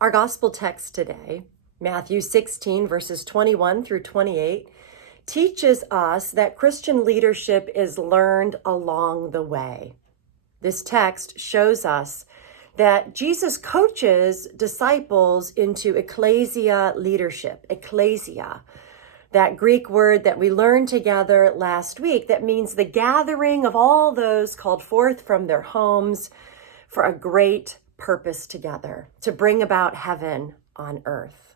Our gospel text today, Matthew 16, verses 21 through 28, teaches us that Christian leadership is learned along the way. This text shows us that Jesus coaches disciples into ecclesia leadership, ecclesia, that Greek word that we learned together last week that means the gathering of all those called forth from their homes for a great purpose together, to bring about heaven on earth.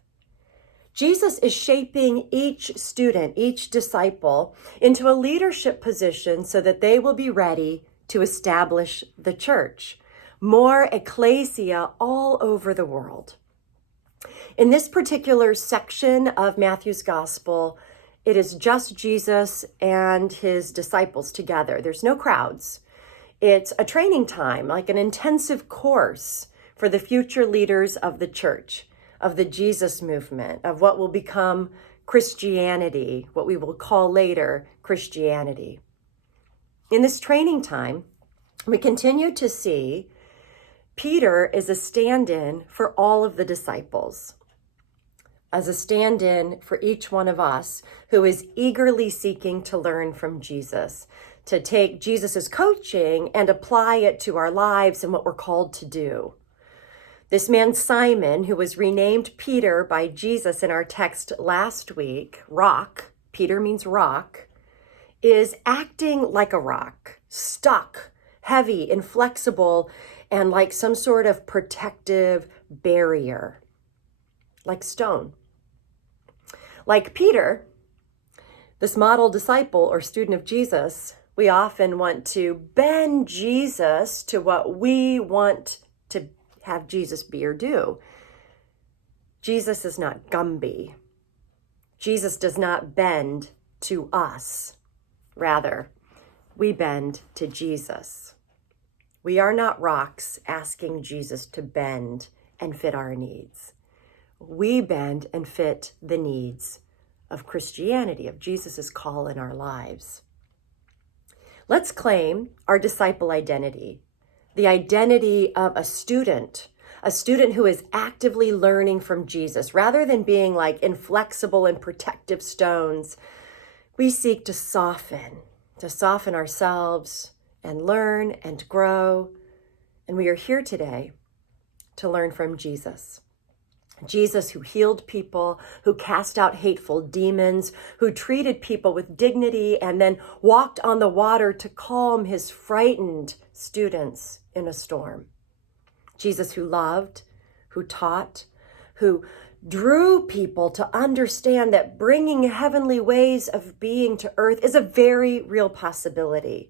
Jesus is shaping each student, each disciple, into a leadership position so that they will be ready to establish the church, more ecclesia all over the world. In this particular section of Matthew's gospel, it is just Jesus and his disciples together. There's no crowds. It's a training time, like an intensive course for the future leaders of the church, of the Jesus movement, of what will become Christianity, what we will call later Christianity. In this training time, we continue to see Peter is a stand-in for all of the disciples, as a stand-in for each one of us who is eagerly seeking to learn from Jesus, to take Jesus's coaching and apply it to our lives and what we're called to do. This man, Simon, who was renamed Peter by Jesus in our text last week, rock, Peter means rock, is acting like a rock, stuck, heavy, inflexible, and like some sort of protective barrier, like stone. Like Peter, this model disciple or student of Jesus, we often want to bend Jesus to what we want to have Jesus be or do. Jesus is not Gumby. Jesus does not bend to us. Rather, we bend to Jesus. We are not rocks asking Jesus to bend and fit our needs. We bend and fit the needs of Christianity, of Jesus's call in our lives. Let's claim our disciple identity, the identity of a student who is actively learning from Jesus. Rather than being like inflexible and protective stones, we seek to soften ourselves and learn and grow. And we are here today to learn from Jesus. Jesus, who healed people, who cast out hateful demons, who treated people with dignity and then walked on the water to calm his frightened students in a storm. Jesus, who loved, who taught, who drew people to understand that bringing heavenly ways of being to earth is a very real possibility.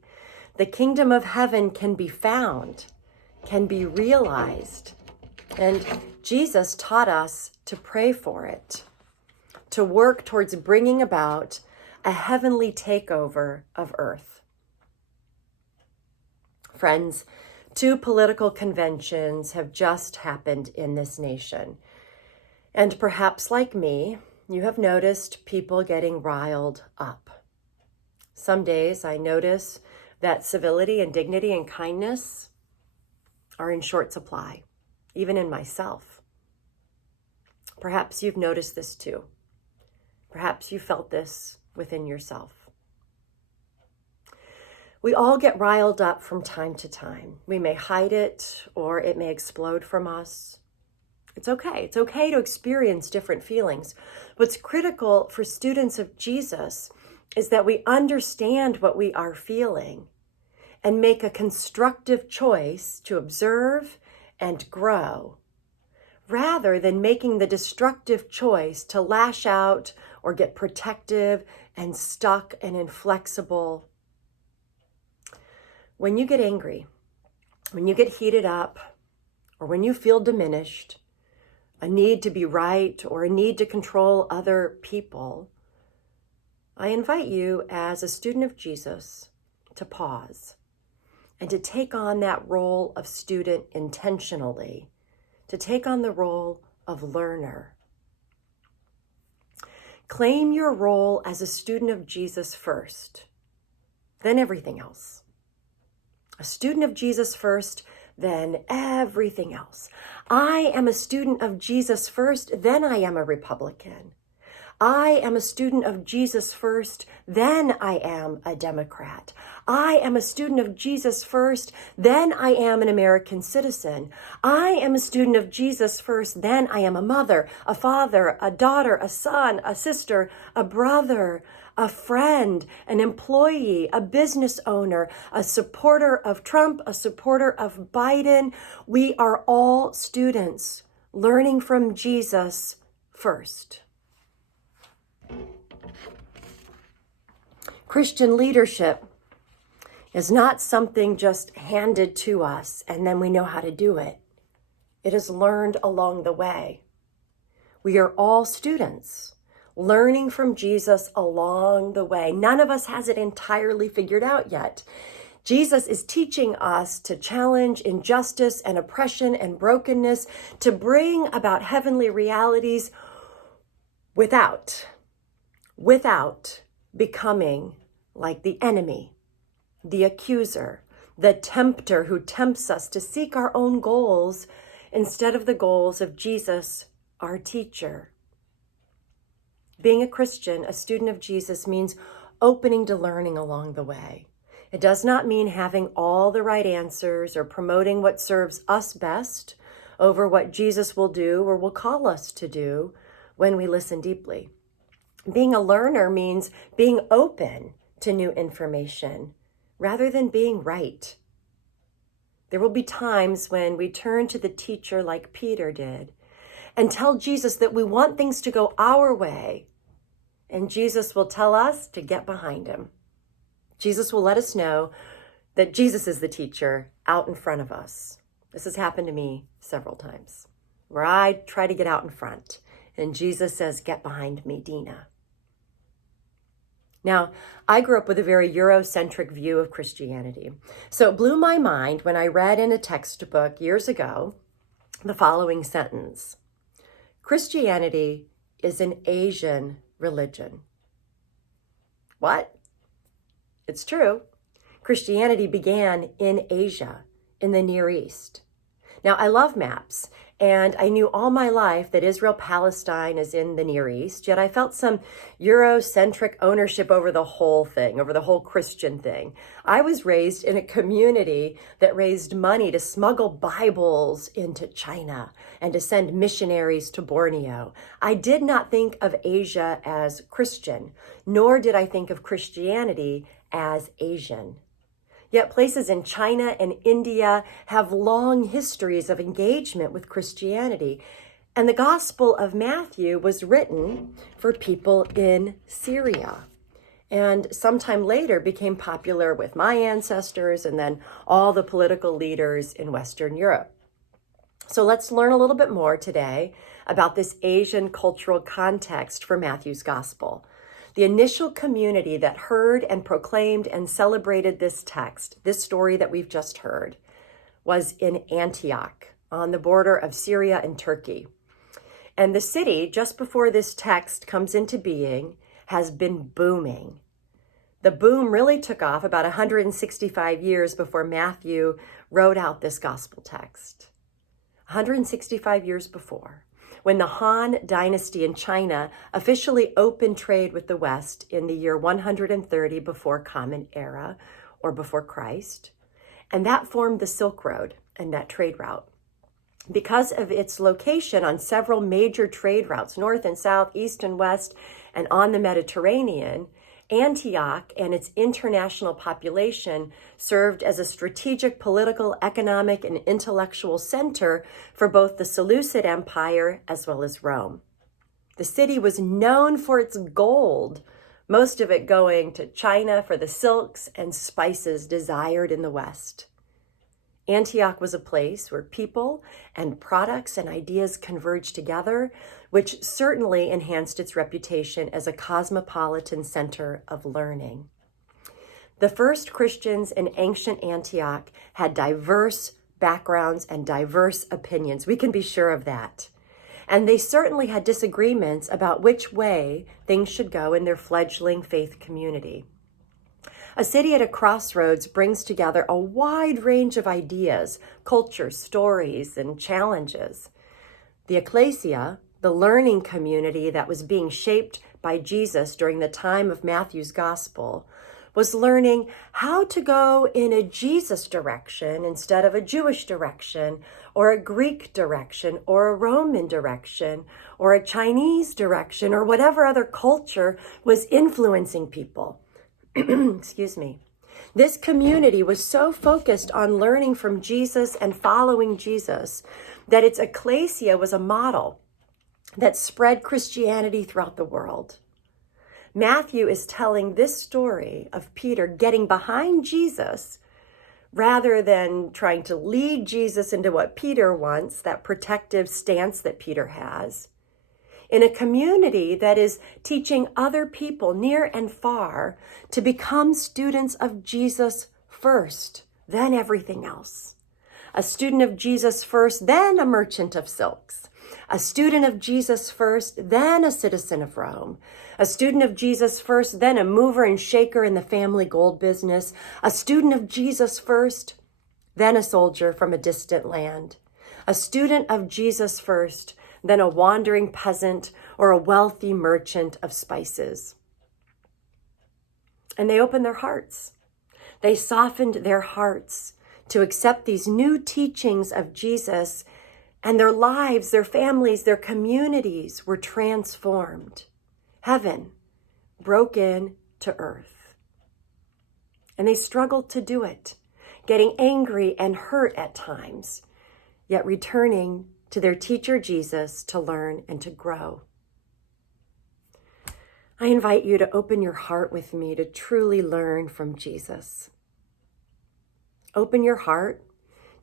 The kingdom of heaven can be found, can be realized. And Jesus taught us to pray for it, to work towards bringing about a heavenly takeover of earth. Friends, 2 political conventions have just happened in this nation. And perhaps like me, you have noticed people getting riled up. Some days I notice that civility and dignity and kindness are in short supply, even in myself. Perhaps you've noticed this too. Perhaps you felt this within yourself. We all get riled up from time to time. We may hide it or it may explode from us. It's okay. It's okay to experience different feelings. What's critical for students of Jesus is that we understand what we are feeling and make a constructive choice to observe and grow, rather than making the destructive choice to lash out or get protective and stuck and inflexible. When you get angry, when you get heated up, or when you feel diminished, a need to be right or a need to control other people, I invite you as a student of Jesus to pause and to take on that role of student intentionally, to take on the role of learner. Claim your role as a student of Jesus first, then everything else. A student of Jesus first, than everything else. I am a student of Jesus first, then I am a Republican. I am a student of Jesus first, then I am a Democrat. I am a student of Jesus first, then I am an American citizen. I am a student of Jesus first, then I am a mother, a father, a daughter, a son, a sister, a brother, a friend, an employee, a business owner, a supporter of Trump, a supporter of Biden. We are all students learning from Jesus first. Christian leadership is not something just handed to us and then we know how to do it. It is learned along the way. We are all students learning from Jesus along the way. None of us has it entirely figured out yet. Jesus is teaching us to challenge injustice and oppression and brokenness, to bring about heavenly realities without becoming like the enemy, the accuser, the tempter who tempts us to seek our own goals instead of the goals of Jesus, our teacher. Being a Christian, a student of Jesus, means opening to learning along the way. It does not mean having all the right answers or promoting what serves us best over what Jesus will do or will call us to do when we listen deeply. Being a learner means being open to new information rather than being right. There will be times when we turn to the teacher like Peter did and tell Jesus that we want things to go our way, and Jesus will tell us to get behind him. Jesus will let us know that Jesus is the teacher out in front of us. This has happened to me several times, where I try to get out in front, and Jesus says, "Get behind me, Dina." Now, I grew up with a very Eurocentric view of Christianity. So it blew my mind when I read in a textbook years ago the following sentence: Christianity is an Asian religion. What? It's true. Christianity began in Asia, in the Near East. Now, I love maps, and I knew all my life that Israel-Palestine is in the Near East, yet I felt some Eurocentric ownership over the whole thing, over the whole Christian thing. I was raised in a community that raised money to smuggle Bibles into China and to send missionaries to Borneo. I did not think of Asia as Christian, nor did I think of Christianity as Asian. Yet places in China and India have long histories of engagement with Christianity. And the Gospel of Matthew was written for people in Syria, and sometime later became popular with my ancestors and then all the political leaders in Western Europe. So let's learn a little bit more today about this Asian cultural context for Matthew's Gospel. The initial community that heard and proclaimed and celebrated this text, this story that we've just heard, was in Antioch on the border of Syria and Turkey. And the city, just before this text comes into being, has been booming. The boom really took off about 165 years before Matthew wrote out this gospel text. 165 years before, when the Han dynasty in China officially opened trade with the West in the year 130 before Common Era, or before Christ. And that formed the Silk Road and that trade route. Because of its location on several major trade routes, north and south, east and west, and on the Mediterranean, Antioch and its international population served as a strategic political, economic, and intellectual center for both the Seleucid Empire as well as Rome. The city was known for its gold, most of it going to China for the silks and spices desired in the West. Antioch was a place where people and products and ideas converged together, which certainly enhanced its reputation as a cosmopolitan center of learning. The first Christians in ancient Antioch had diverse backgrounds and diverse opinions. We can be sure of that. And they certainly had disagreements about which way things should go in their fledgling faith community. A city at a crossroads brings together a wide range of ideas, cultures, stories, and challenges. The ecclesia, the learning community that was being shaped by Jesus during the time of Matthew's gospel, was learning how to go in a Jesus direction instead of a Jewish direction, or a Greek direction, or a Roman direction, or a Chinese direction, or whatever other culture was influencing people. Excuse me. This community was so focused on learning from Jesus and following Jesus that its ecclesia was a model that spread Christianity throughout the world. Matthew is telling this story of Peter getting behind Jesus rather than trying to lead Jesus into what Peter wants, that protective stance that Peter has, in a community that is teaching other people near and far to become students of Jesus first, then everything else. A student of Jesus first, then a merchant of silks. A student of Jesus first, then a citizen of Rome. A student of Jesus first, then a mover and shaker in the family gold business. A student of Jesus first, then a soldier from a distant land. A student of Jesus first, then a wandering peasant or a wealthy merchant of spices. And they opened their hearts. They softened their hearts to accept these new teachings of Jesus, and their lives, their families, their communities were transformed. Heaven broke in to earth. And they struggled to do it, getting angry and hurt at times, yet returning to their teacher Jesus to learn and to grow. I invite you to open your heart with me to truly learn from Jesus. Open your heart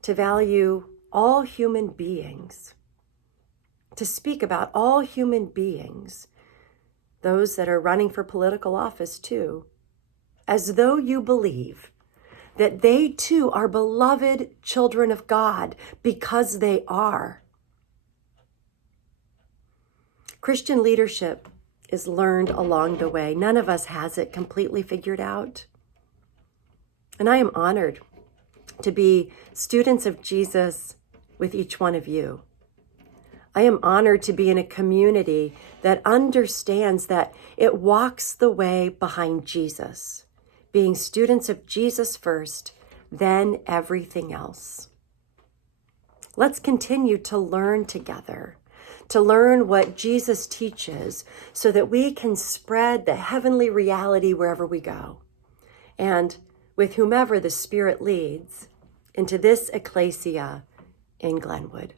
to value all human beings, to speak about all human beings, those that are running for political office too, as though you believe that they too are beloved children of God, because they are. Christian leadership is learned along the way. None of us has it completely figured out. And I am honored to be students of Jesus with each one of you. I am honored to be in a community that understands that it walks the way behind Jesus, being students of Jesus first, then everything else. Let's continue to learn together, to learn what Jesus teaches so that we can spread the heavenly reality wherever we go. And with whomever the Spirit leads into this ecclesia in Glenwood.